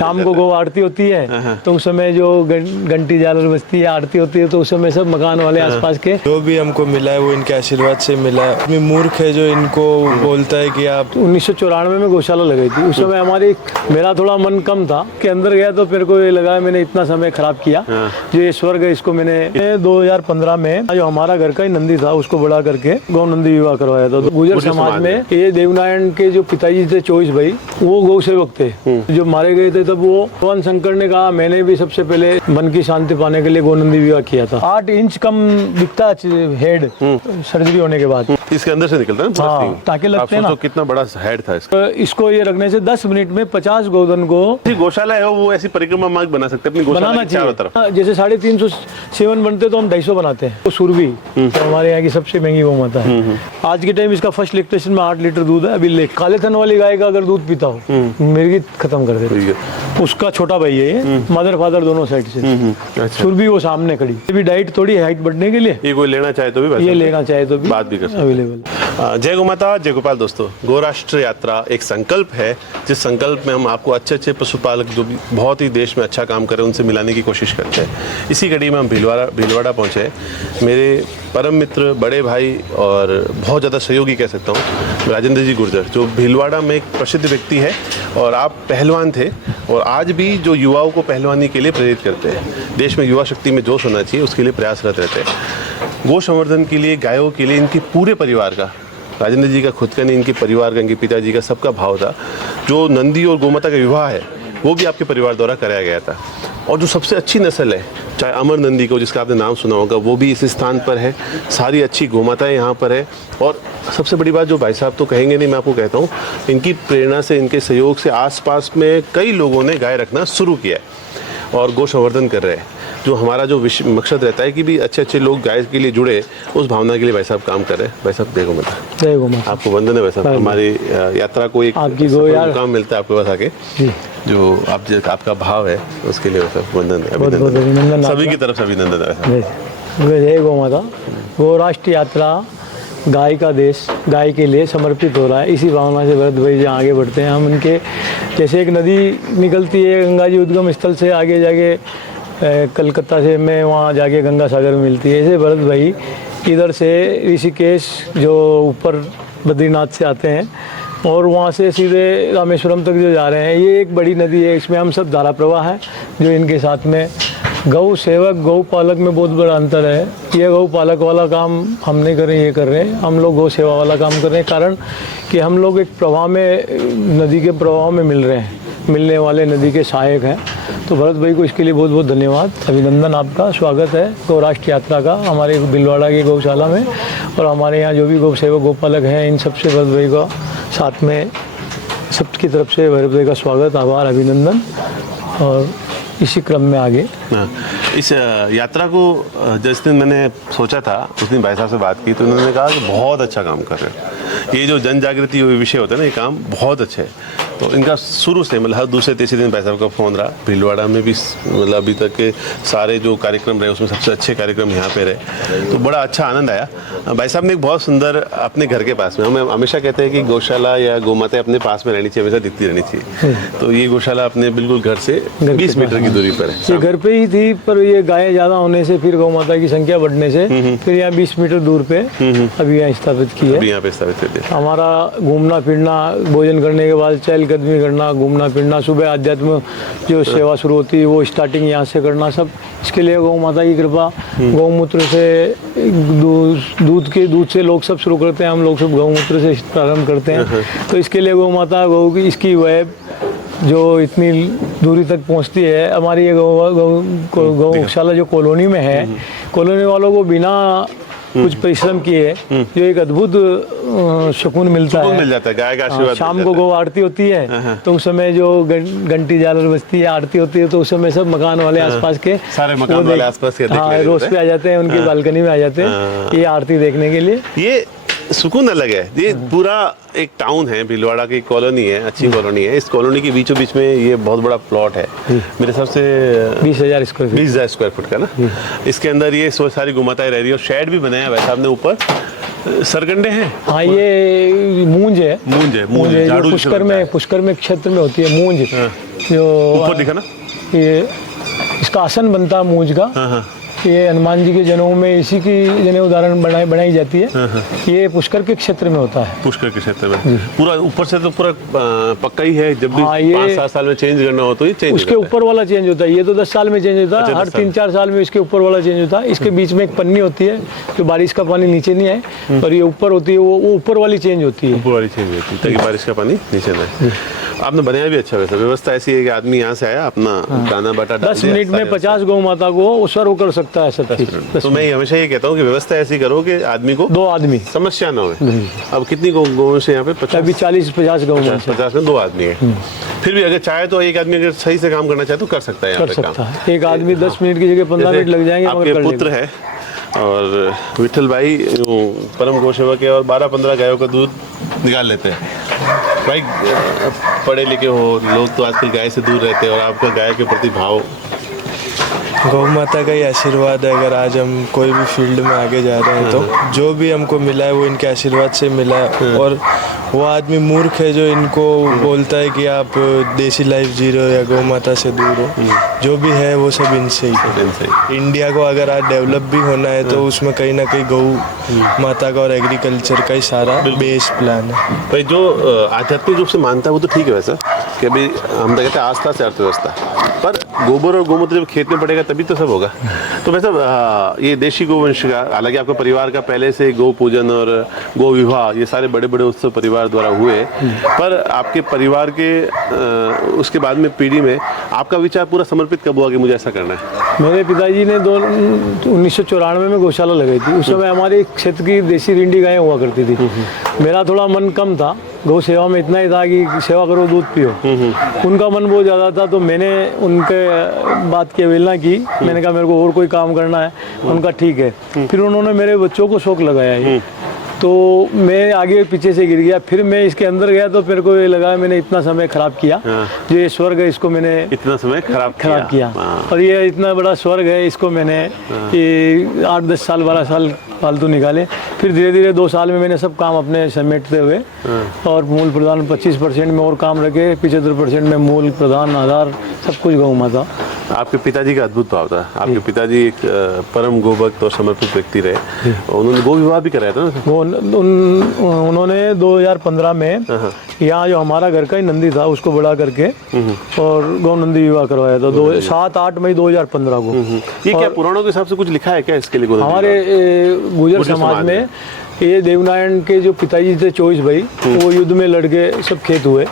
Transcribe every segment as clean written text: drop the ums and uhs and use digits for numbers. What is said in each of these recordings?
शाम को गौ आरती होती है तो उस समय जो घंटी झालर बजती है, आरती होती है, तो उस समय सब मकान वाले आसपास के जो भी हमको मिला है वो इनके आशीर्वाद से मिला है। आदमी मूर्ख है जो इनको बोलता है कि आप 1994 में गौशाला लगाई थी। उस समय हमारी मेरा थोड़ा मन कम था कि अंदर गया तो मेरे को ये लगा मैंने इतना समय खराब किया। जो ये स्वर्ग है इसको मैंने 2015 में जो हमारा घर का ही नंदी था उसको बड़ा करके गौ नंदी विवाह करवाया था। तो गुजर समाज में ये देवनारायण के जो पिताजी थे 24 भाई, वो गौ सेवक थे। जो मारे गए थे तब वो भगवान शंकर ने कहा मैंने भी सबसे पहले मन की शांति पाने के लिए गौ नंदी विवाह किया था। 8 इंच कम दिखता हेड सर्जरी होने के बाद इसके अंदर से निकलता है। हाँ, टाके लगते हैं ना। कितना बड़ा हेड था इसका। इसको ये रखने से 10 मिनट में 50 गोधन को गौशाला है वो ऐसी परिक्रमा मार्ग बना सकते हैं अपनी गौशाला बनाना के चारों तरफ। चाहिए। जैसे 350 सेवन बनते तो हम 250 बनाते हैं। तो सुरभि तो हमारे यहाँ की सबसे महंगी गौ माता है। आज के टाइम इसका फर्स्ट लैक्टेशन में 8 लीटर दूध है। अभी ले काले थन वाली गाय का अगर दूध पीता हो मेरी खत्म कर देते। उसका छोटा भाई है ये, मदर फादर दोनों साइड से। सुरभि वो सामने खड़ी। अभी डाइट थोड़ी हाइट बढ़ने के लिए ये कोई लेना चाहे तो भी ये लेना चाहे तो भी बात भी कर सकते अवेलेबल। जय गौ माता, जय गोपाल। दोस्तों, गौ राष्ट्र यात्रा एक संकल्प है, जिस संकल्प में हम आपको अच्छे पशुपालक जो भी बहुत ही देश में अच्छा काम कर रहे हैं उनसे मिलाने की कोशिश करते हैं। इसी कड़ी में हम भीलवाड़ा पहुंचे। मेरे परम मित्र, बड़े भाई और बहुत ज़्यादा सहयोगी कह सकता हूँ, राजेंद्र जी गुर्जर, जो भीलवाड़ा में एक प्रसिद्ध व्यक्ति है और आप पहलवान थे और आज भी जो युवाओं को पहलवानी के लिए प्रेरित करते हैं। देश में युवा शक्ति में जोश होना चाहिए, उसके लिए प्रयासरत रहते हैं। गौ संवर्धन के लिए, गायों के लिए इनके पूरे परिवार का, राजेंद्र जी का खुद का नहीं, इनके परिवार का, इनके पिताजी का, सबका भाव था। जो नंदी और गोमाता का विवाह है वो भी आपके परिवार द्वारा कराया गया था। और जो सबसे अच्छी नस्ल है, चाहे अमर नंदी को जिसका आपने नाम सुना होगा, वो भी इस स्थान पर है। सारी अच्छी गोमाताएं यहाँ पर है। और सबसे बड़ी बात जो भाई साहब तो कहेंगे नहीं, मैं आपको कहता हूँ, इनकी प्रेरणा से, इनके सहयोग से आसपास में कई लोगों ने गाय रखना शुरू किया है और गौ संवर्धन कर रहे हैं। जो हमारा जो मकसद रहता है कि भी अच्छे लोग गाय के लिए जुड़े, उस भावना के लिए भाई साहब काम कर रहे हैं। भाई साहब जय गौ माता। जय गौ माता। आपको वंदन है भाई साहब। हमारी यात्रा को एक काम मिलता है आपके पास आके, जो आपका भाव है उसके लिए वंदन है, अभिनंदन सभी की तरफ से अभिनंदन है। जय गौ माता। गौ राष्ट्र यात्रा गाय का देश, गाय के लिए समर्पित हो रहा है। इसी भावना से भरत भाई जी आगे बढ़ते हैं। हम उनके जैसे एक नदी निकलती है गंगा जी उद्गम स्थल से, आगे जाके कलकत्ता से में वहाँ जाके गंगा सागर में मिलती है। ऐसे भरत भाई इधर से ऋषिकेश जो ऊपर बद्रीनाथ से आते हैं और वहाँ से सीधे रामेश्वरम तक जो जा रहे हैं। ये एक बड़ी नदी है, इसमें हम सब धारा प्रवाह है जो इनके साथ में। गौ सेवक गौ पालक में बहुत बड़ा अंतर है। ये गौ पालक वाला काम हम नहीं कर रहे, ये कर रहे हैं हम लोग गौ सेवा वाला काम कर रहे हैं। कारण कि हम लोग एक प्रवाह में, नदी के प्रवाह में मिल रहे हैं, मिलने वाले नदी के सहायक हैं। तो भरत भाई को इसके लिए बहुत बहुत धन्यवाद, अभिनंदन। आपका स्वागत है गौ राष्ट्र यात्रा का हमारे भीलवाड़ा की गौशाला में। और हमारे यहाँ जो भी गौ सेवक गोपालक हैं, इन सबसे भरत भाई का साथ में सबकी तरफ से भरत भाई का स्वागत, आभार, अभिनंदन। और इसी क्रम में आगे इस यात्रा को जिस दिन मैंने सोचा था उस दिन भाई साहब से बात की तो उन्होंने कहा कि बहुत अच्छा काम कर रहे हैं। ये जो जन जागृति विषय होता है ना, ये काम बहुत अच्छा है। तो इनका शुरू से मतलब हर दूसरे तीसरे दिन भाई साहब का फ़ोन रहा। भीलवाड़ा में भी मतलब अभी तक के सारे जो कार्यक्रम रहे उसमें सबसे अच्छे कार्यक्रम यहाँ पे रहे, तो बड़ा अच्छा आनंद आया। भाई साहब ने एक बहुत सुंदर अपने घर के पास में, हम हमेशा कहते हैं कि गौशाला या गौमाता अपने पास में रहनी चाहिए, हमेशा दिखती रहनी चाहिए। तो ये गौशाला अपने बिल्कुल घर से 20 मीटर की दूरी पर है। ये घर पे ही थी, पर ये गायें ज़्यादा होने से, फिर गौ माता की संख्या बढ़ने से फिर यहाँ 20 मीटर दूर पे अभी यहाँ स्थापित की है। यहाँ पे स्थापित कर दिया। हमारा घूमना फिरना, भोजन करने के बाद चहलकदमी करना, घूमना फिरना, सुबह अध्यात्म जो सेवा शुरू होती है वो स्टार्टिंग यहाँ से करना, सब इसके लिए गौ माता की कृपा। गौमूत्र से, दूध से लोग सब शुरू करते हैं, हम लोग सब गौमूत्र से प्रारंभ करते हैं। तो इसके लिए गौ माता, गौ की इसकी वेब जो इतनी दूरी तक पहुंचती है। हमारी ये गौशाला जो कॉलोनी में है, कॉलोनी वालों को बिना कुछ परिश्रम किए जो एक अद्भुत सुकून मिलता है, मिल जाता है। गाय का आशीर्वाद। शाम को गौ आरती होती है तो उस समय जो घंटी झालर बजती है, आरती होती है, तो उस समय सब मकान वाले आसपास के, सारे मकान वाले आसपास के रोज पे आ जाते हैं, उनकी बालकनी में आ जाते हैं ये आरती देखने के लिए। ये सुकून अलग है। ये पूरा एक टाउन है, भीलवाड़ा की कॉलोनी है, अच्छी कॉलोनी है। इस कॉलोनी के बीचों बीच में ये बहुत बड़ा प्लॉट है, मेरे हिसाब से 20,000 स्क्वायर फीट, 20,000 स्क्वायर फुट का ना। इसके अंदर ये सारी गोमाताएं रह रही है और शेड भी बनाया है। साहब ने ऊपर सरगंडे हैं। हाँ, ये मूंज है, मूंज है, पुष्कर में क्षेत्र में होती है मूंज। जो ऊपर दिखा ना। ये इसका आसन बनता है मूंज का। हाँ हाँ ये हनुमान जी के जनेऊ में इसी की जनेऊ उदाहरण बनाई जाती है। ये पुष्कर के क्षेत्र में होता है। पुष्कर के क्षेत्र में पूरा ऊपर से तो पूरा पक्का ही है। जब भी हाँ, ये 5-7 साल में चेंज करना हो तो ये चेंज उसके ऊपर वाला चेंज होता है। ये तो 10 साल में चेंज होता है। अच्छा, हर 10 साल। 3-4 साल में इसके ऊपर वाला चेंज होता है। इसके बीच में एक पन्नी होती है जो बारिश का पानी नीचे नहीं आए, और ये ऊपर होती है, वो ऊपर वाली चेंज होती है। ऊपर वाली चेंज होती है ताकि बारिश का पानी नीचे ना आए। आपने बनाया भी अच्छा वैसा। व्यवस्था ऐसी है कि आदमी यहाँ से आया अपना दाना बाटा डाल 10 दिया, मिनट में सारे 50 गौ माता को सर्व कर सकता है सब चीज। तो मैं हमेशा ये कहता हूँ कि व्यवस्था ऐसी करो कि आदमी को 2 आदमी। समस्या ना हो। अब कितनी गौ से यहाँ पे 50 अभी 40-50 गौ माता 50 में 2 आदमी है। फिर भी अगर चाहे तो एक आदमी अगर सही से काम करना चाहे तो कर सकता है यहाँ कर पे सकता काम। है। एक आदमी 10 मिनट की जगह 15 मिनट लग जाएंगे, मगर आपके कर पुत्र लेगा। है और विठल भाई परम गौ सेवक है और 12-15 गायों का दूध निकाल लेते हैं। भाई पढ़े लिखे हो लोग तो आजकल गाय से दूर रहते हैं, और आपका गाय के प्रति भाव। गौ माता का ही आशीर्वाद है। अगर आज हम कोई भी फील्ड में आगे जा रहे हैं तो जो भी हमको मिला है वो इनके आशीर्वाद से मिला है। और वो आदमी मूर्ख है जो इनको बोलता है कि आप देसी लाइफ जी रहे हो या गौ माता से दूर हो। जो भी है वो सब इनसे ही। इंडिया को अगर आज डेवलप भी होना है तो उसमें कहीं ना कहीं गौ माता का और एग्रीकल्चर का ही सारा बेस प्लान है। भाई जो आध्यात्मिक रूप से मानता है वो तो ठीक है वैसा, कि अभी हम तो कहते हैं आस्था से अर्थव्यवस्था, पर गोबर और गोमूत्र जब खेत में पड़ेगा तभी तो सब होगा। तो वैसा ये देशी गोवंश का, हालांकि आपका परिवार का पहले से गौ पूजन और गौ विवाह ये सारे बड़े बड़े उत्सव परिवार द्वारा हुए, पर आपके परिवार के उसके बाद में पीढ़ी में आपका विचार पूरा समर्पित कब हुआ कि मुझे ऐसा करना है? मेरे पिताजी ने 1994 में गौशाला लगाई थी। उस समय हमारे क्षेत्र की देसी रिंडी गायें हुआ करती थी। मेरा थोड़ा मन कम था, गौ सेवा में इतना ही था कि सेवा करो दूध पियो। उनका मन बहुत ज़्यादा था, तो मैंने उनके बात की अवहेलना की। मैंने कहा मेरे को और कोई काम करना है। उनका ठीक है। फिर उन्होंने मेरे बच्चों को शौक लगाया ये, तो मैं आगे पीछे से गिर गया। फिर मैं इसके अंदर गया तो मेरे को ये लगा मैंने इतना समय खराब किया। जो ये स्वर्ग है इसको मैंने इतना समय खराब किया। और ये इतना बड़ा स्वर्ग है, इसको मैंने ये 8-10 साल 12 साल फालतू निकाले। फिर धीरे धीरे 2 साल में मैंने सब काम अपने समेटते हुए और मूल प्रधान 25% में और काम रखे, 75% में मूल प्रधान आधार सब कुछ गौ माता। आपके पिताजी का अद्भुत भाव था। आपके पिताजी एक परम गोभक्त और समर्पित व्यक्ति रहे। उन्होंने गौ विवाह भी कराया था ना? उन्होंने 2015 में यहाँ जो हमारा घर का ही नंदी था उसको बड़ा करके और गौ नंदी विवाह करवाया था 7-8 मई 2015 को। ये क्या पुराणों के हिसाब से कुछ लिखा है क्या इसके लिए? हमारे गुजर समाज में ये देवनारायण के जो पिताजी थे 24 भाई, वो युद्ध में लड़के सब खेत हुए,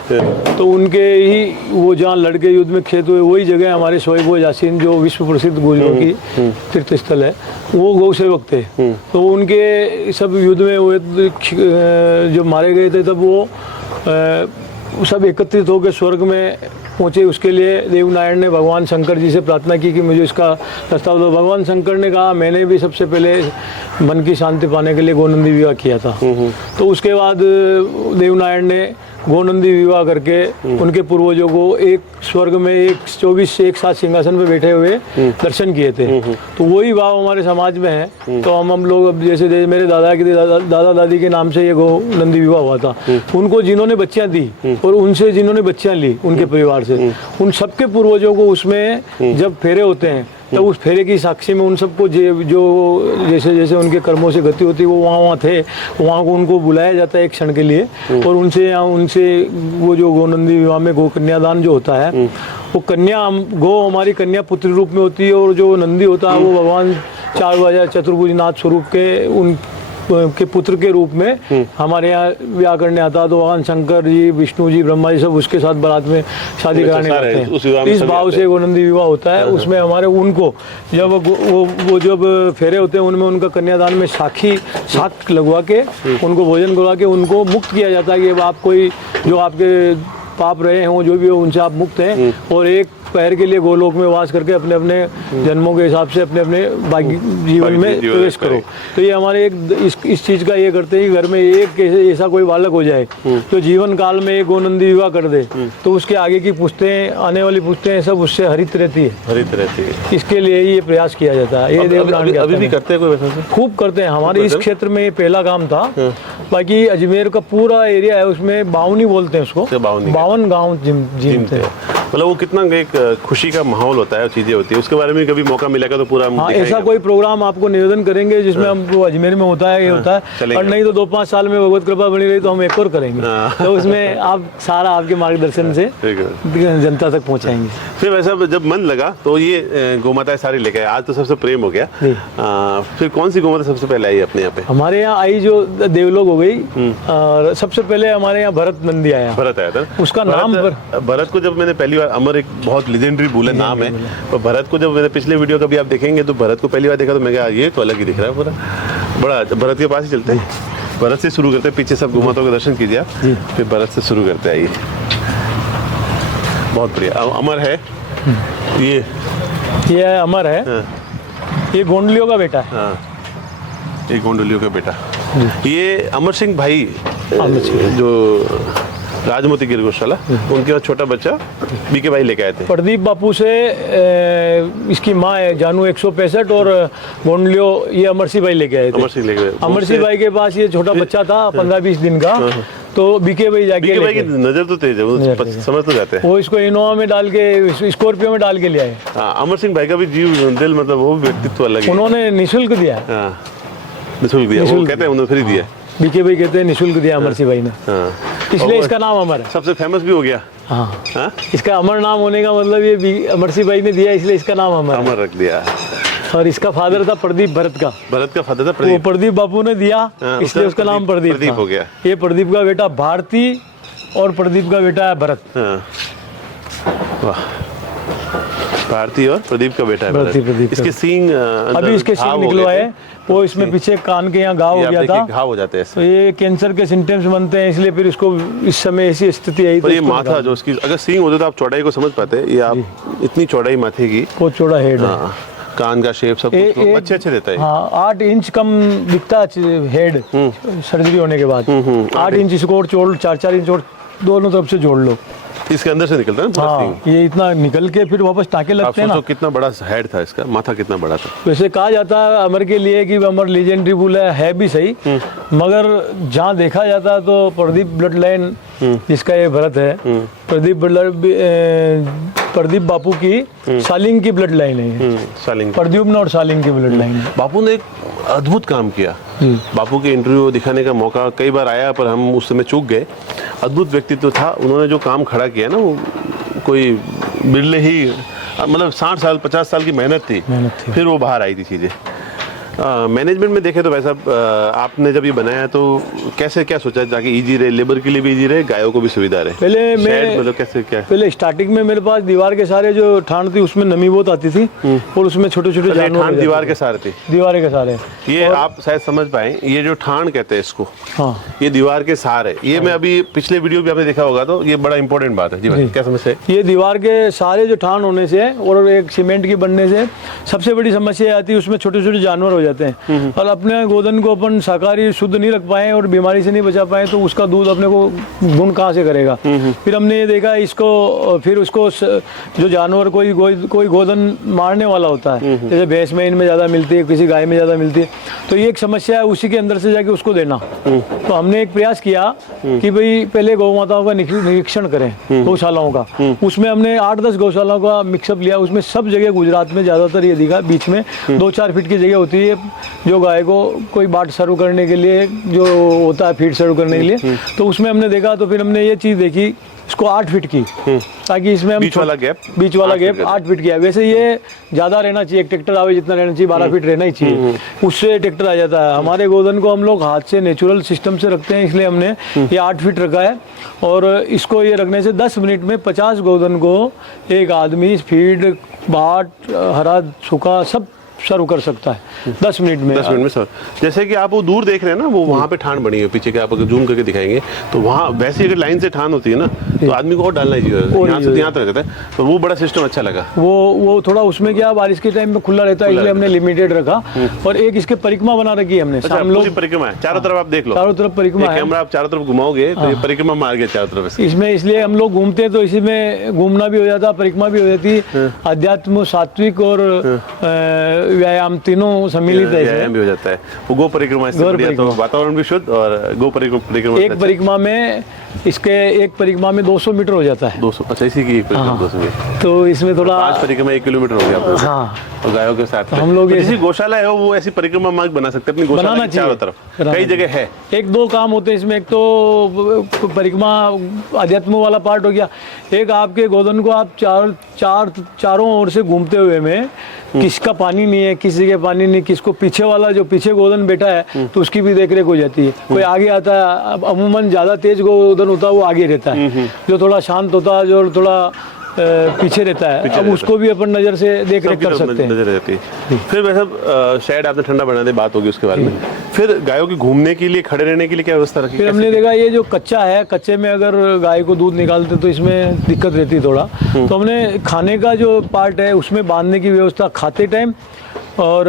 तो उनके ही वो जहाँ लड़के युद्ध में खेत हुए वही जगह हमारे शोएब यासीन जो विश्व प्रसिद्ध गुजरों की तीर्थ स्थल है, वो गौ सेवक थे। तो उनके सब युद्ध में हुए जो मारे गए थे, तब वो सब एकत्रित होकर स्वर्ग में पहुँचे। उसके लिए देवनारायण ने भगवान शंकर जी से प्रार्थना की कि मुझे इसका प्रस्ताव दो। भगवान शंकर ने कहा मैंने भी सबसे पहले मन की शांति पाने के लिए गोनंदी विवाह किया था। तो उसके बाद देवनारायण ने गोनंदी विवाह करके उनके पूर्वजों को एक स्वर्ग में 24 से एक साथ सिंहासन पे बैठे हुए दर्शन किए थे। तो वही भाव हमारे समाज में है। तो हम लोग अब जैसे मेरे दादा के दादा दादी के नाम से ये गोनंदी विवाह हुआ था। उनको जिन्होंने बच्चियां दी और उनसे जिन्होंने बच्चियां ली उनके परिवार से, उन सबके पूर्वजों को उसमें जब फेरे होते हैं तो उस फेरे की साक्षी में उन सबको जो जैसे जैसे उनके कर्मों से गति होती है वो वहाँ थे, वहाँ को उनको बुलाया जाता है एक क्षण के लिए। और उनसे वो जो गोनंदी विवाह में गो कन्यादान जो होता है, वो कन्या गो हमारी कन्या पुत्री रूप में होती है, और जो नंदी होता है वो भगवान चार चतुर्भुज नाथ स्वरूप के उन के पुत्र के रूप में हमारे यहाँ विवाह करने आता। तो भगवान शंकर जी, विष्णु जी, ब्रह्मा जी सब उसके साथ बारात में शादी कराने आते हैं। इस भाव से गोनंदी विवाह होता है। उसमें हमारे उनको जब वो जब फेरे होते हैं उनमें उनका कन्यादान में साख लगवा के उनको भोजन करवा के उनको मुक्त किया जाता है कि अब आप कोई जो आपके पाप रहे हों जो भी हो उनसे आप मुक्त हैं, और एक पैर के लिए गोलोक में वास करके अपने अपने जन्मों के हिसाब से अपने अपने बाकी जीवन में प्रवेश करो। तो ये हमारे एक इस चीज़ का ये करते हैं कि घर में एक ऐसा कोई बालक हो जाए जो जीवन काल में एक गोनंदी विवाह कर दे, तो उसके आगे की पुश्तें, आने वाली पुश्तें सब उससे हरित रहती है। इसके लिए ही ये प्रयास किया जाता है। ये देवनारायण अभी भी करते हैं कोई वैसा? खूब करते हैं। हमारे इस क्षेत्र में ये पहला काम था। बाकी अजमेर का पूरा एरिया है उसमें बावनी बोलते हैं उसको, 52 गाँव जिम थे। मतलब वो कितना एक खुशी का माहौल होता है, चीजें होती है, उसके बारे में कभी मौका मिलेगा तो पूरा हम हाँ, दिखाएंगे। ऐसा कोई प्रोग्राम आपको निवेदन करेंगे जिसमें हम वो अजमेर में होता है, ये होता है, चलेंगे। और नहीं तो 2-5 साल में भगवत कृपा बनी रही तो हम एक और करेंगे। तो उसमें आप सारा आपके मार्गदर्शन से ठीक है। जनता तक पहुंचाएंगे। फिर वैसा जब मन लगा तो ये गौमाता सारी लेके आए, आज तो सबसे प्रेम हो गया। फिर कौन सी गौमाता सबसे पहले आई अपने यहाँ पे? हमारे यहाँ आई जो देवलोक हो गई, और सबसे पहले हमारे यहाँ भरत नंदी आया। भरत आया था, उसका नाम भरत को जब मैंने पहली बार, अमर एक बहुत लेजेंडरी बोले नाम है, तो भरत को जब मैंने पिछले वीडियो कभी आप देखेंगे तो भरत को पहली बार देखा तो मैं कहा ये तो अलग ही दिख रहा है पूरा, बड़ा। भरत के पास ही चलते हैं, भरत से शुरू करते हैं, पीछे सब गोमाताओं के दर्शन कीजिए आप, फिर भरत से शुरू करते आइए। बहुत बढ़िया। अमर है ये अमर है, ये गोंडलियों का बेटा है। हाँ, ये गोंडलियों का बेटा। ये अमर सिंह भाई जो राजमोती गिर गौशाला, उनके बाद छोटा बच्चा बीके भाई लेके आए थे। प्रदीप बापू से इसकी माँ है जानू 165, और गोंडलियो ये अमर सिंह भाई लेके आए थे। अमर सिंह लेके आए। अमर सिंह भाई के पास ये छोटा बच्चा था 15-20 दिन का, तो बीके भाई जाके बीके भाई की नजर तो तेज है, वो समझ तो जाते हैं। वो इसको इनोवा में डाल के, स्कॉर्पियो में डाल के ले आए। हाँ, अमर सिंह भाई का भी जीव दिल, मतलब वो व्यक्तित्व अलग है। उन्होंने निःशुल्क दिया, हाँ, निःशुल्क दिया, वो कहते हैं उन्होंने फ्री दिया। बीके भाई कहते हैं निःशुल्क दिया अमर सिंह भाई ने, हाँ, इसलिए इसका नाम अमर है। सबसे फेमस भी हो गया। हाँ, हाँ, इसका अमर नाम होने का मतलब ये अमर सिंह भाई ने दिया, इसलिए इसका नाम अमर है। अमर रख दिया। और इसका फादर था प्रदीप भरत का, भरत का फादर था वो प्रदीप। प्रदीप बापू ने दिया, हाँ, इसलिए उसका नाम प्रदीप प्रदीप था। हो गया। ये प्रदीप का बेटा भारती और प्रदीप का बेटा है भरत। हाँ, वाह, भारती और प्रदीप का बेटा है भारती, भरत। प्रदीप का। इसके सींग अभी इसके सींग निकलवाए, वो इसमें पीछे कान के यहाँ घाव हो गया था, घाव हो जाते हैं तो ये कैंसर के सिम्टम्स बनते हैं, इसलिए फिर इसको इस समय ऐसी स्थिति आई। पर ये माथा जो उसकी, अगर सींग होते तो आप चौड़ाई को समझ पाते, ये आप इतनी चौड़ाई माथे की, बहुत चौड़ा हेड है। हाँ, कान का शेप सब कुछ अच्छे अच्छे देता है। हाँ, 8 इंच कम दिखता हेड सर्जरी होने के बाद। 8 इंच इसको और जोड़, 4-4 इंच और दोनों तरफ से जोड़ लो। इसके अंदर से निकलता है ना पूरा हाँ, सींग। ये इतना निकल के फिर वापस टाके आप लगते हैं ना। सोचो कितना बड़ा हेड था इसका, माथा कितना बड़ा था। वैसे कहा जाता है अमर के लिए कि अमर लेजेंडरी बुल है भी सही, मगर जहाँ देखा जाता है तो प्रदीप ब्लड लाइन जिसका ये भरत है, प्रदीप बापू की सालिंग की ब्लड लाइन है, सालिंग। प्रद्युम्न और सालिंग की ब्लड लाइन है। बापू ने एक अद्भुत काम किया। बापू के इंटरव्यू दिखाने का मौका कई बार आया, पर हम उस समय चूक गए। अद्भुत व्यक्तित्व था, उन्होंने जो काम खड़ा किया ना, वो कोई बिरले ही, मतलब 60 साल 50 साल की मेहनत थी, फिर वो बाहर आई थी चीज़ें। मैनेजमेंट में देखें तो वैसा आपने जब ये बनाया तो कैसे क्या सोचा ताकि इजी रहे, लेबर के लिए भी इजी रहे, गायों को भी सुविधा रहे? पहले मैं मतलब कैसे क्या? पहले स्टार्टिंग में मेरे पास दीवार के सारे जो ठाण थी उसमें नमी बहुत आती थी, और उसमें छोटे छोटे जानवर ठाण दीवार के सारे थे, दीवार के सारे। ये आप शायद समझ पाए, ये जो ठाण कहते हैं इसको, हाँ, ये दीवार के सार है। ये मैं अभी पिछले वीडियो भी आपने देखा होगा, तो ये बड़ा इंपॉर्टेंट बात है। जी भाई, क्या समस्या है? ये दीवार के सारे जो ठाण होने से और एक सीमेंट की बनने से सबसे बड़ी समस्या आती है, उसमें छोटे छोटे जानवर हो जाते हैं, और अपने गोधन को अपन शाकाहारी शुद्ध नहीं रख पाए और बीमारी से नहीं बचा पाए तो उसका दूध अपने को गुण कहाँ से करेगा। फिर हमने ये देखा इसको, फिर उसको जो जानवर कोई गोधन मारने वाला होता है, जैसे भैंस में इनमें ज़्यादा मिलती है, किसी गाय में ज़्यादा मिलती है, तो ये एक समस्या है, उसी के अंदर से जाके उसको देना। तो हमने एक प्रयास किया कि भाई पहले गौ माताओं का निरीक्षण करें, गौशालाओं का। उसमें हमने 8-10 गौशालाओं का मिक्सअप लिया। उसमें सब जगह गुजरात में ज़्यादातर ये दिखा, बीच में 2-4 फीट की जगह होती है जो गाय को कोई बाट सर्व करने के लिए जो होता है, फीड सर्व करने के लिए, तो उसमें हमने देखा, तो फिर हमने ये चीज़ देखी इसको 8 फीट की, ताकि इसमें हम बीच वाला गैप 8 फीट किया। वैसे ये ज़्यादा रहना चाहिए, एक ट्रैक्टर आवे जितना रहना चाहिए, 12 फीट रहना ही चाहिए, उससे ट्रैक्टर आ जाता है। हमारे गोधन को हम लोग हाथ से नेचुरल सिस्टम से रखते हैं, इसलिए हमने ये 8 फीट रखा है। और इसको ये रखने से 10 मिनट में 50 गोधन को एक आदमी फीड, बाट, हरा, सूखा सब सर्व कर सकता है 10 मिनट में। 10 मिनट में सर, जैसे कि आप वो दूर देख रहे हैं ना, वो वहाँ पे ठान बनी है पीछे के, आप अगर जूम करके दिखाएंगे तो वहाँ वैसे अगर लाइन से ठान होती है ना, तो आदमी को और डालना ही चाहिए, यहाँ से यहाँ तक रहता है, तो वो बड़ा सिस्टम अच्छा लगा। वो थोड़ा उसमें क्या बारिश के टाइम में खुला रहता है, इसलिए हमने लिमिटेड रखा। और एक इसके परिक्रमा बना रखी है हमने, हम लोग परिक्रमा है चारों तरफ, आप देख लो चारों तरफ परिक्रमा है, कैमरा आप चारों तरफ घुमाओगे तो ये परिक्रमा मार गया चारों तरफ इसमें। इसलिए हम लोग घूमते हैं तो इसी में घूमना भी हो जाता, परिक्रमा भी हो जाती, अध्यात्म, सात्विक और व्यायाम तीनों सम्मिलित है, व्यायाम भी हो जाता है। वो गो परिक्रमा, इससे बढ़िया तो वातावरण भी शुद्ध और गो परिक्रमा। एक परिक्रमा में इसके एक परिक्रमा में 200 मीटर हो जाता है। 200, अच्छा इसी की एक परिक्रमा 200 मीटर। तो इसमें थोड़ा 5 परिक्रमा 1 किलोमीटर हो गया आपका। हाँ, और गायों के साथ में। हम लोग तो ये- जैसी गौशाला है वो ऐसी परिक्रमा मार्ग बना सकते हैं अपनी गौशाला बनाना के चारों चाहिए। तरफ। कई जगह है। एक दो काम होते हैं इसमें, एक तो परिक्रमा अध्यात्म वाला पार्ट हो गया, एक आपके गोधन को आप चारों ओर से घूमते हुए में किसका पानी नहीं है, किसी के पानी नहीं, किसको पीछे वाला जो पीछे गोधन बैठा है तो उसकी भी देखरेख हो जाती है। कोई आगे आता है, अब अमूमन ज़्यादा तेज गोधन होता है वो आगे रहता है, जो थोड़ा शांत होता है, जो थोड़ा पीछे रहता है, अब उसको भी अपन नज़र से देख रेख कर सकते हैं। नजर रहती है। फिर वैसे शायद आपने ठंडा बनाने बात होगी उसके बारे में। फिर गायों की घूमने के लिए, खड़े रहने के लिए क्या व्यवस्था रखी? फिर हमने देखा ये जो कच्चा है, कच्चे में अगर गाय को दूध निकालते तो इसमें दिक्कत रहती है थोड़ा, तो हमने खाने का जो पार्ट है उसमें बांधने की व्यवस्था खाते टाइम और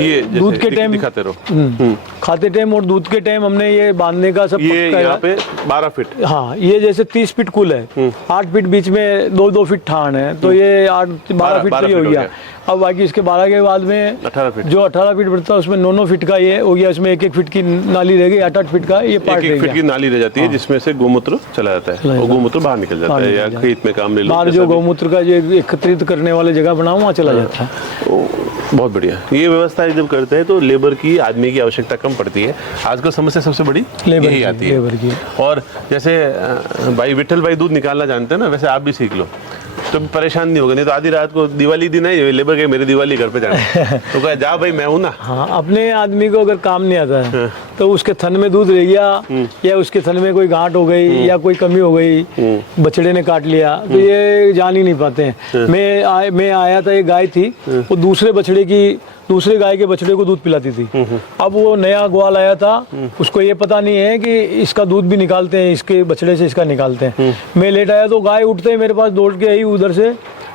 ये दूध के टाइम दिखाते रहो। खाते टाइम और दूध के टाइम हमने ये बांधने का सब ये पक्का यहाँ है। पे 12 फीट। हाँ, ये जैसे 30 फीट कुल है, 8 फीट बीच में 2-2 फीट ठान है, तो ये 12 फीट तो ये हो गया। अब बाकी इसके 12 के बाद में 18 फीट, जो 18 फीट बढ़ता है उसमें 9-9 फीट का ये हो गया, उसमें 1-1 फीट की नाली रह गई, 8-8 फीट का ये पार्ट रह 1-1 फीट गया। की नाली रह जाती है जिसमें से गोमूत्र चला जाता है और गोमूत्र बाहर निकल जाता है, या खेत में काम ले लो। बाहर जो गौमूत्र का जो एकत्रित करने वाले जगह बना वहाँ चला जाता है। बहुत बढ़िया। ये व्यवस्था जब करते हैं तो लेबर की, आदमी की आवश्यकता कम पड़ती है। आजकल समस्या सबसे बड़ी यही आती है। लेबर की। और जैसे भाई विठल भाई दूध निकालना जानते हैं ना, वैसे आप भी सीख लो तो परेशान नहीं होगा। नहीं तो आधी रात को दिवाली दिन है, लेबर के मेरी दिवाली घर पे जाना तो कहा जा भाई मैं हूं ना। हाँ, अपने आदमी को अगर काम नहीं आता है तो उसके थन में दूध रह गया या उसके थन में कोई गांठ हो गई या कोई कमी हो गई, बछड़े ने काट लिया, तो ये जान ही नहीं पाते हैं। मैं आया था, एक गाय थी, वो दूसरे गाय के बछड़े को दूध पिलाती थी। अब वो नया ग्वाल आया था, उसको ये पता नहीं है कि इसका दूध भी निकालते हैं, इसके बछड़े से इसका निकालते हैं। मैं लेट आया तो गाय उठते ही मेरे पास दौड़ के आई उधर से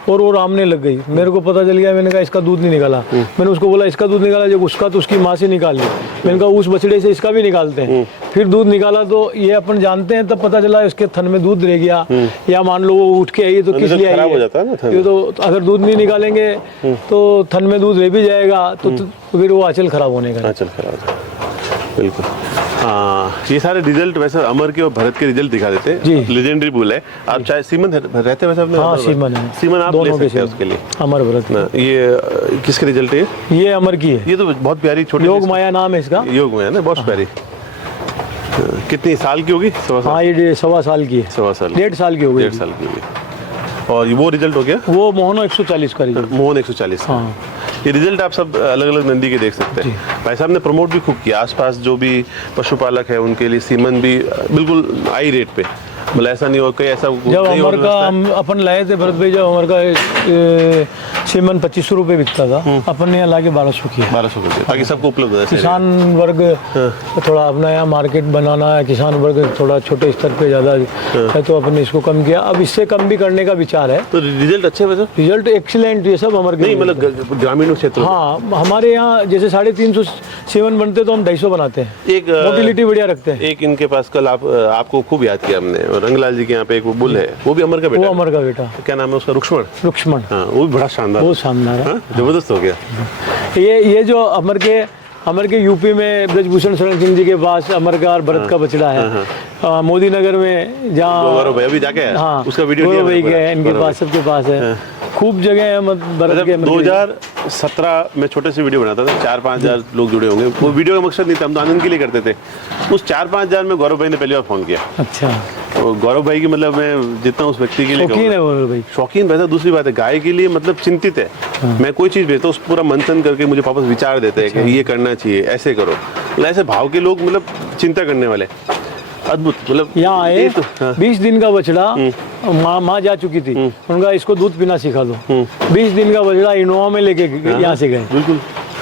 और वो रामने लग गई। मेरे को पता चल गया, मैंने कहा इसका दूध नहीं निकाला। मैंने उसको बोला इसका दूध निकाला, जब उसका तो उसकी माँ से निकाल लिया। मैंने कहा उस बछड़े से इसका भी निकालते हैं। फिर दूध निकाला तो ये अपन जानते हैं, तब पता चला इसके थन में दूध रह गया, या मान लो वो उठ के आई तो किस लिए आई खराब हो है। जाता है ना थन। ये तो अगर दूध नहीं निकालेंगे तो थन में दूध रह भी जाएगा, तो फिर वो आंचल खराब होने का। चल खराब हो जाए। बिल्कुल। हाँ, ये सारे रिजल्ट वैसे अमर के और भरत के रिजल्ट दिखा देते जी। हैं। लेजेंडरी बुल है। आप चाहे सीमन रहते वैसे अपने? हाँ, सीमन है। सीमन आप दोनों ले के सकते हैं सीमन। उसके लिए अमर भरत ना। ये किसके रिजल्ट है? ये अमर की है, ये तो बहुत प्यारी छोटी योग माया नाम है इसका। योग माया ना, बहुत प्यारी। कितनी साल की होगी? 1.25 साल? हाँ, ये 1.25 साल की है। 1.25 साल, 1.5 साल की हो गई। 1.5 साल की होगी। और वो रिजल्ट हो गया वो मोहनो 140 का रिजल्ट। मोहन 140। हाँ। ये रिजल्ट आप सब अलग अलग नंदी के देख सकते हैं। भाई साहब ने प्रमोट भी खूब किया। आसपास जो भी पशुपालक है उनके लिए सीमन भी बिल्कुल हाई रेट पे, मतलब ऐसा नहीं हो कहीं ऐसा जब नहीं हो अमर का व्यवस्था है। हम अपन लाए थे भरत भाई, जब अमर का सीमन 2500 रुपये बिकता था, अपन ने यहाँ ला के 1200 किया। 1200 रुपये ताकि सबको उपलब्ध है। किसान वर्ग थोड़ा अपना यहाँ मार्केट बनाना है, किसान वर्ग थोड़ा छोटे स्तर पे ज़्यादा है, तो अपन ने इसको कम किया। अब इससे कम भी करने का विचार है। तो रिजल्ट अच्छे वैसे रिजल्ट एक्सीलेंट, ये सब अमर के नहीं, result मतलब ग्रामीण क्षेत्र में। हाँ, हमारे यहाँ जैसे 350 सीमन बनते तो हम 250 बनाते हैं। एक मोटिलिटी बढ़िया रखते हैं। एक इनके पास कल आपको खूब याद किया हमने, और रंगलाल जी के यहाँ पे एक वो बुल है, वो भी अमर का वो बेटा अमर का बेटा है। क्या नाम है उसका? रुक्ष्मण। लक्ष्मण, हाँ, वो भी बड़ा शानदार, बहुत शानदार है। हाँ, जबरदस्त हो गया। ये जो अमर के यूपी में ब्रजभूषण शरण सिंह जी के पास अमर का और भरत का बछड़ा है। मोदी नगर में जहाँ गौरव भाई अभी जाके आया, हाँ, उसका वीडियो गौरव लिया भाई मैंने के पूरा। इनके गौरव पास, सबके पास है। खूब जगह है भरत के। 2017 में छोटे से वीडियो बनाता था, 4-5 हजार लोग जुड़े होंगे। वो वीडियो का मकसद नहीं था, हम तो आनंद के लिए करते थे। उस 4-5 हजार में गौरव भाई ने पहली बार फोन किया। अच्छा, तो गौरव भाई की, मतलब मैं जितना उस व्यक्ति के लिए शौकीन है कहूँगा, गौरव भाई। शौकीन वैसा दूसरी बात है, गाय के लिए मतलब चिंतित है। मैं कोई चीज़ भेजता हूँ उस पूरा मंथन करके मुझे वापस विचार देते हैं कि ये करना चाहिए, ऐसे करो। मतलब ऐसे भाव के लोग, मतलब चिंता करने वाले, अद्भुत। मतलब यहाँ आए, ये तो, हाँ। 20 दिन का बछड़ा, माँ जा चुकी थी, उनका इसको दूध पीना सिखा दो। 20 दिन का बछड़ा इनोवा में लेके यहाँ से गए। बिल्कुल।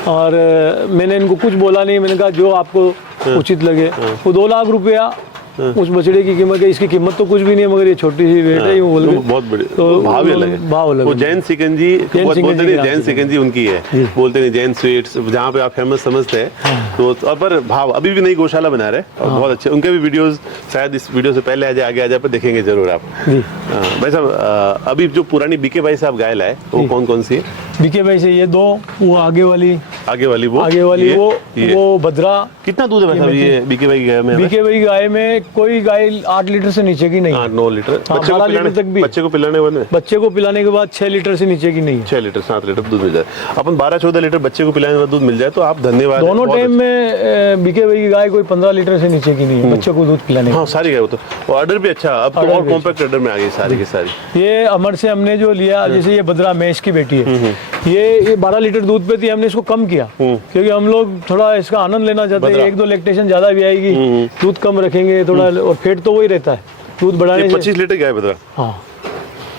और मैंने इनको कुछ बोला नहीं, मैंने कहा जो आपको उचित लगे। वो 2 लाख रुपया उस बछड़े की कीमत है। इसकी कीमत तो कुछ भी नहीं है, मगर ये छोटी सी रेट है, ये बोल रहे। बहुत बड़े तो भाव ही अलग है। भाव अलग वो है। जैन सिकंजी बोलते नहीं, जैन सिकंजी उनकी है, बोलते नहीं जैन स्वीट्स, जहाँ पे आप फेमस समझते हैं। तो पर भाव अभी भी नई गौशाला बना रहे और बहुत अच्छे। उनके भी वीडियोस शायद इस वीडियो से पहले आगे आ जाए, पर देखेंगे जरूर आप। भाई साहब, अभी जो पुरानी बीके भाई साहब गाय लाए, वो कौन कौन सी है? बीके भाई से ये 2, वो आगे वाली आगे वाली वो ये, वो भद्रा। कितना दूध है वैसे अभी ये बीके भाई की गाय में? बीके भाई गाय में कोई गाय 8 लीटर से नीचे की नहीं है। 8-9 लीटर। 12 लीटर तक भी। बच्चे को पिलाने के बाद, बच्चे को पिलाने के बाद 6 लीटर से नीचे की नहीं है। 6 लीटर 7 लीटर दूध मिल जाए। अपन 12-14 लीटर बच्चे को पिलाने के बाद दूध मिल जाए तो आप धन्यवाद। दोनों टाइम में बीके भाई की गाय कोई 15 लीटर से नीचे की नहीं है बच्चे को दूध पिलाने। हाँ सारी गाय, वो तो ऑर्डर भी अच्छा, अब तो और कॉम्पैक्ट ऑर्डर में आ गई सारी की सारी। ये अमर से हमने जो लिया, जैसे ये भद्रा मेष की बेटी है, ये 12 लीटर दूध पे थी, हमने इसको कम किया क्योंकि हम लोग थोड़ा इसका आनंद लेना चाहते हैं। 1-2 लैक्टेशन ज्यादा भी आएगी, दूध कम रखेंगे थोड़ा, और फेट तो वही रहता है दूध बढ़ाने से। 25 लीटर गाय भद्रा। हाँ,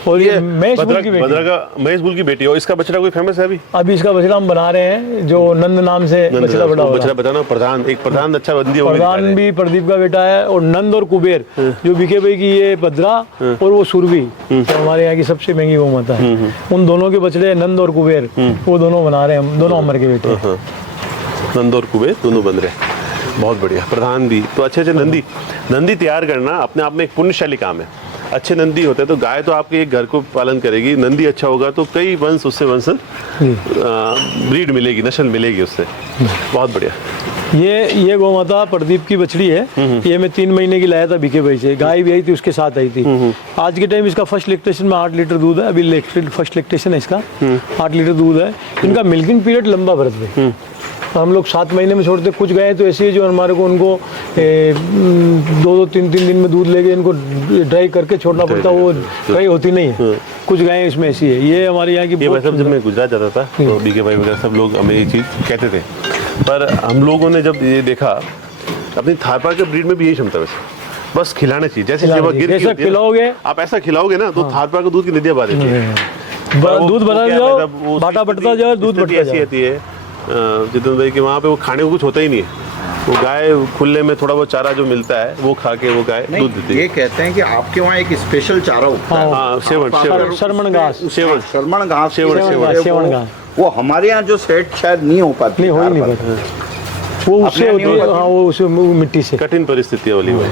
और ये महेश बुल की बेटी, भद्रा का महेश बुल की बेटी। और इसका बछड़ा कोई फेमस है अभी इसका बछड़ा हम बना रहे हैं, जो नंद नाम से बछड़ा बड़ा बछड़ा बताना। प्रधान, एक प्रधान अच्छा बंदी होगी। प्रधान भी प्रदीप का बेटा है, और नंद और कुबेर जो बीके भाई की ये भद्रा, और वो सुरभि तो हमारे यहाँ की सबसे महंगी गौ माता है, उन दोनों के बछड़े नंद और कुबेर, वो दोनों बना रहे हैं हम, दोनों अमर के बेटे। नंद और कुबेर दोनों बन रहे, बहुत बढ़िया। प्रधान भी तो अच्छे नंदी तैयार करना अपने आप में एक पुण्यशाली काम है। अच्छे नंदी होते हैं तो गाय तो आपके एक घर को पालन करेगी, नंदी अच्छा होगा तो कई वंश उससे ब्रीड मिलेगी, नस्ल मिलेगी उससे। बहुत बढ़िया। ये गौ माता प्रदीप की बछड़ी है, ये मैं 3 महीने की लाया था बीके भाई से। गाय भी आई थी उसके साथ आई थी। आज के टाइम इसका फर्स्ट लैक्टेशन में 8 लीटर दूध है, अभी फर्स्ट लैक्टेशन है इसका, 8 लीटर दूध है। इनका मिल्किंग पीरियड लंबा भरत में, हम लोग 7 महीने में छोड़ते। कुछ गाय तो ऐसी है जो हमारे को उनको 2-3 दिन में दूध लेके इनको ड्राई करके छोड़ना पड़ता, वो ड्राई होती नहीं है। कुछ गायें इसमें ऐसी है। ये हमारे यहाँ की। ये जब मैं गुजरात जाता था तो बीके भाई वगैरह सब लोग हमें ये चीज़ कहते थे, पर हम लोगों ने जब ये देखा, अपनी थारपार के ब्रीड में भी यही क्षमता वैसे, बस खिलाना चाहिए। जैसे खिलाओगे, आप ऐसा खिलाओगे ना तो थारपार को दूध की नदियाँ बहा देती है। दूध बढ़ा जाओ, बाटा बढ़ता जाओ, दूध बढ़ता ऐसी आती है जितेंद्र भाई कि वहाँ पे वो खाने को कुछ होता ही नहीं है। वो गाय खुले में थोड़ा बहुत चारा जो मिलता है वो खा के वो गाय दूध देती है। ये कहते हैं कि आपके वहाँ एक स्पेशल चारा होता है। हाँ, शर्मण घास, शर्मण घास, सेवण। वो हमारे यहाँ जो सेट शायद नहीं हो पाती, नहीं हो ही नहीं पाता, वो उससे होती है। हाँ, वो उस मिट्टी से कठिन परिस्थितियाँ वाली हुई।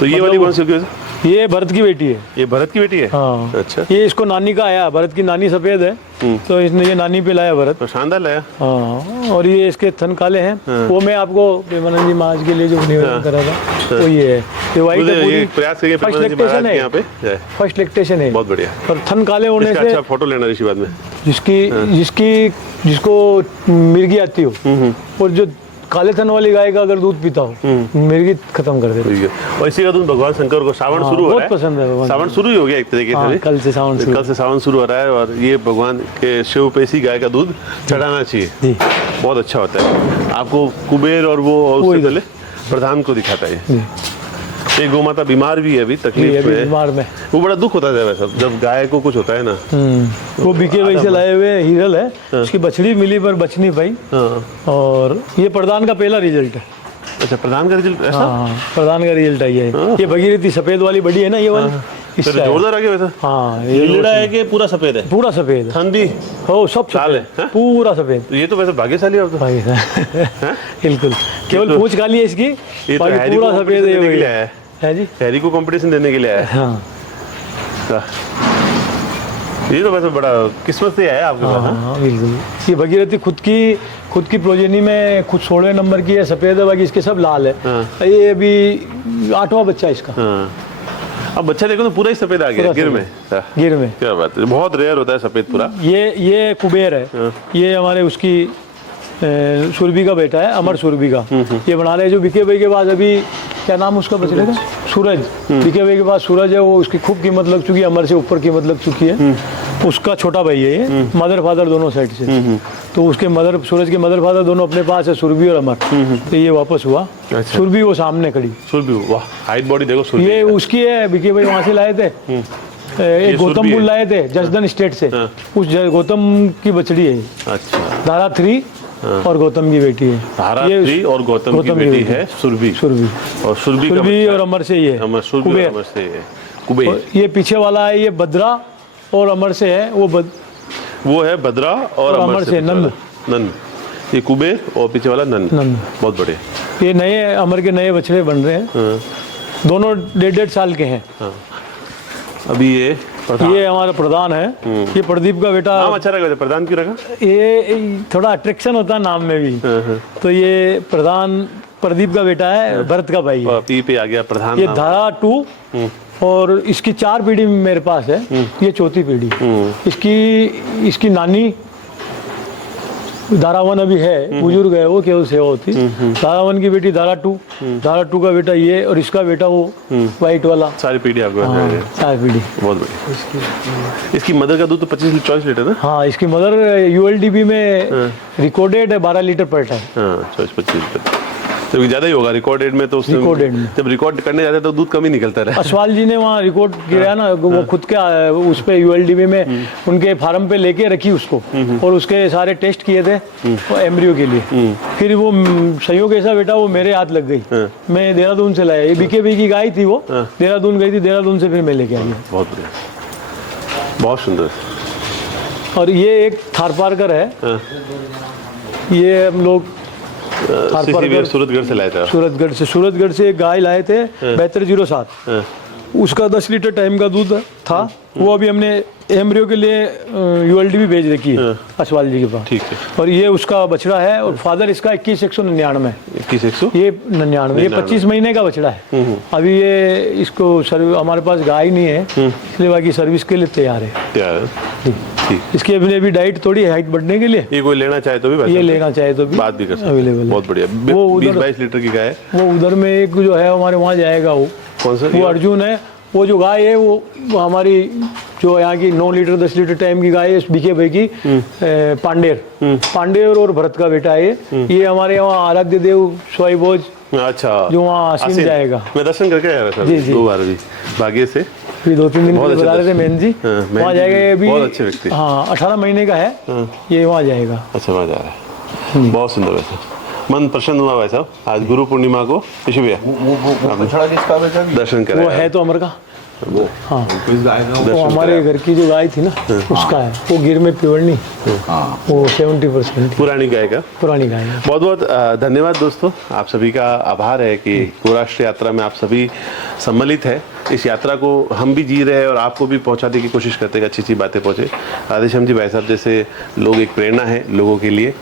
तो ये वाली कौन सी होगी? ये भरत की बेटी है। ये भरत की बेटी है? हाँ। अच्छा। ये इसको नानी का आया, भरत की नानी सफेद है तो इसने ये नानी पे लाया भरत। तो शानदार लाया। हाँ, और ये इसके थन काले हैं। वो मैं आपको प्रेमानंद जी महाराज के लिए जो निवेदन करा था वो ये है। ये वाइट है, प्रयास करिए फर्स्ट लैक्टेशन है यहाँ पे, फर्स्ट लैक्टेशन है। बहुत बढ़िया। और थन काले होने से अच्छा फोटो लेना ऋषि बाद में, जिसको मिर्गी आती हो, और जो काले थन वाली गाय का अगर दूध पीता हो मिर्गी खत्म कर देती है। और इसी का दूध भगवान शंकर को श्रावण शुरू हो रहा है, बहुत पसंद है। श्रावण शुरू ही हो गया एक तरीके से। कल से सावन शुरू हो रहा है, और ये भगवान के शिव पे इसी गाय का दूध चढ़ाना चाहिए। बहुत अच्छा होता है। आपको कुबेर और वो उससे पहले प्रधान को दिखाता है। ये गौ माता बीमार भी है, अभी तकलीफ में बीमार में। वो बड़ा दुख होता है वैसा जब गाय को कुछ होता है ना। वो बीके भाई से लाए हुए हीरल है, उसकी बछड़ी मिली पर बच नहीं पाई। और ये प्रधान का पहला रिजल्ट है। अच्छा, प्रधान का रिजल्ट ऐसा? हाँ, प्रधान का रिजल्ट आई है। ये भगीरथी सफेद वाली बड़ी है ना, ये वाली जोरदार आ गया वैसा। हाँ, ये लीड़ा है कि पूरा सफेद है? पूरा सफेद है। थन भी हो सब चाल है, पूरा सफेद। तो ये तो वैसे भाग्यशाली आप तो। बिल्कुल, केवल पूंछ काली है इसकी, पूरा सफेद है जी। हैरी को कंपटीशन देने के लिए आया। हाँ, ये तो वैसे बड़ा किस्मत से आया आपके पास। हाँ बिल्कुल। ये भगीरथी खुद की प्रोजेनी में खुद 16वें नंबर की है, सफेद है, बाकी इसके सब लाल है। ये अभी 8वां बच्चा इसका। अब बच्चा देखो तो पूरा ही सफेद आ गया गिर में। क्या बात है, बहुत रेयर होता है सफेद पूरा। ये कुबेर है। ये हमारे उसकी सुरभि का बेटा है, अमर सुरभि का। ये बना रहे जो बीके भाई के पास अभी क्या नाम उसका बचने का, सूरज। बीके भाई के पास सूरज है, वो उसकी खूब कीमत लग चुकी है, अमर से ऊपर कीमत लग चुकी है। उसका छोटा भाई है ये, मदर फादर दोनों साइड से। तो उसके सूरज के मदर फादर दोनों अपने पास है, सुरभि और अमर। तो ये वापस हुआ। सुरभि वो सामने खड़ी, सुरभि, वाह हाइट बॉडी देखो सुरभि। ये उसकी है, बीके भाई वहाँ से लाए थे। एक गौतम बुल लाए थे जसदन स्टेट से, उस गौतम की बछड़ी है। अच्छा, धारा 3 और गौतम की बेटी है। धारा 3 और गौतम की बेटी है सुरभि। और सुरभि और अमर से ये अमर, सुरभि अमर से है कुबेर। ये पीछे वाला है, ये भद्रा और अमर से है, वो है भद्रा और अमर से नंद। ये कुबेर और पीछे वाला नंद। बहुत बढ़िया। ये नए अमर के नए बछड़े बन रहे हैं। दोनों 1.5 साल के हैं। अभी ये ये हमारा प्रधान है, ये प्रदीप का बेटा। नाम अच्छा रखा, प्रधान क्यों रखा? ये थोड़ा अट्रैक्शन होता है नाम में भी, तो ये प्रधान प्रदीप का बेटा है, भरत का भाई है। पी पे आ गया प्रधान ये नाम। धारा 2 और इसकी 4 पीढ़ी मेरे पास है, ये चौथी पीढ़ी। इसकी नानी धारा 1 अभी है, बुजुर्ग है वो, केवल सेवा होती। धारा 1 की बेटी धारा 2, धारा 2 का बेटा ये, और इसका बेटा वो वाइट वाला। सारी पीढ़ी आपको है। 4 पीढ़ी। बहुत बढ़िया। इसकी मदर का दूध तो 24 लीटर ना? हाँ, इसकी मदर ULDB में रिकॉर्डेड है 12 लीटर पर टाइम। हाँ, 24-25 लीटर तो ज्यादा ही होगा रिकॉर्डेड में। तो रिकॉर्डेड में जब रिकॉर्ड करने जाते तो दूध कम ही निकलता रहा। असवाल जी ने वहाँ रिकॉर्ड किया ना, वो खुद के उस पे ULDB में उनके फार्म पे लेके रखी उसको, और उसके सारे टेस्ट किए थे एम्ब्रियो के लिए। फिर वो संयोग ऐसा बेटा वो मेरे हाथ लग गई, मैं देहरादून से लाया। ये BKB की गाय थी, वो देहरादून गई थी, देहरादून से फिर मैं लेके आई। बहुत बढ़िया, बहुत सुंदर। और ये एक थारपारकर है, ये हम लोग सूरतगढ़ से लाए थे। सूरतगढ़ से एक गाय लाए थे 7207, उसका 10 लीटर टाइम का दूध था। वो अभी हमने एम्ब्रियो के लिए ULDB भेज रखी है असवाल जी के पास। ठीक है। और ये उसका बछड़ा है, और फादर इसका 2199। 2100 ये 99, ये 25 महीने का बछड़ा है। अभी ये इसको हमारे पास गाय नहीं है, इसलिए बाकी सर्विस के लिए तैयार है। इसकी अभी डाइट थोड़ी हाइट बढ़ने के लिए, ये कोई लेना चाहे तो भी, ये लेना चाहे तो भी बात भी कर सकते हैं। अवेलेबल। बहुत बढ़िया। वो 20-22 लीटर की गाय है। वो उधर में एक जो है हमारे वहाँ जाएगा, वो कौन सा? वो अर्जुन है। वो जो गाय है वो हमारी जो यहाँ की 9 लीटर 10 लीटर टाइम की गाय है, BK भाई की, पांडेर और भरत का बेटा है ये हमारे यहाँ आराध्य देव स्वाई भोज, अच्छा, जो वहाँ आसीन जाएगा। मैं दर्शन करके आया था 2 बार भी भाग्य से। फिर 2-3 दिन बता रहे थे मेहन जी, वहाँ जाएगा। ये भी बहुत अच्छे व्यक्ति। हाँ, 18 महीने का है, ये वहाँ जाएगा। अच्छा, वहाँ जा रहा है। बहुत सुंदर वैसे, मन प्रसन्न हुआ भाई साहब। आज गुरु पूर्णिमा को दर्शन करें। वो है तो अमर का, हाँ, दर्शन वो हमारे कराया। घर की जो गाय थी ना, उसका है। वो गिर में प्योर नहीं, वो 70% पुरानी गाय का। पुरानी गाय है। बहुत बहुत धन्यवाद दोस्तों, आप सभी का आभार है कि गौराष्ट्र यात्रा में आप सभी सम्मिलित है। इस यात्रा को हम भी जी रहे हैं और आपको भी पहुंचाने की कोशिश करते हैं, अच्छी बातें पहुंचे। राधेश्याम जी भाई साहब जैसे लोग एक प्रेरणा है लोगों के लिए,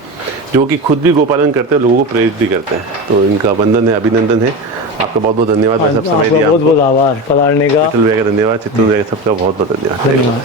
जो कि खुद भी गोपालन करते हैं, लोगों को प्रेरित भी करते हैं। तो इनका वंदन है, अभिनंदन है। आपका बहुत बहुत धन्यवाद भाई साहब, समय दिया। बहुत बहुत आभार पधारने का। चित्तल भैया का धन्यवाद, चित्तल भैया सबका बहुत बहुत धन्यवाद।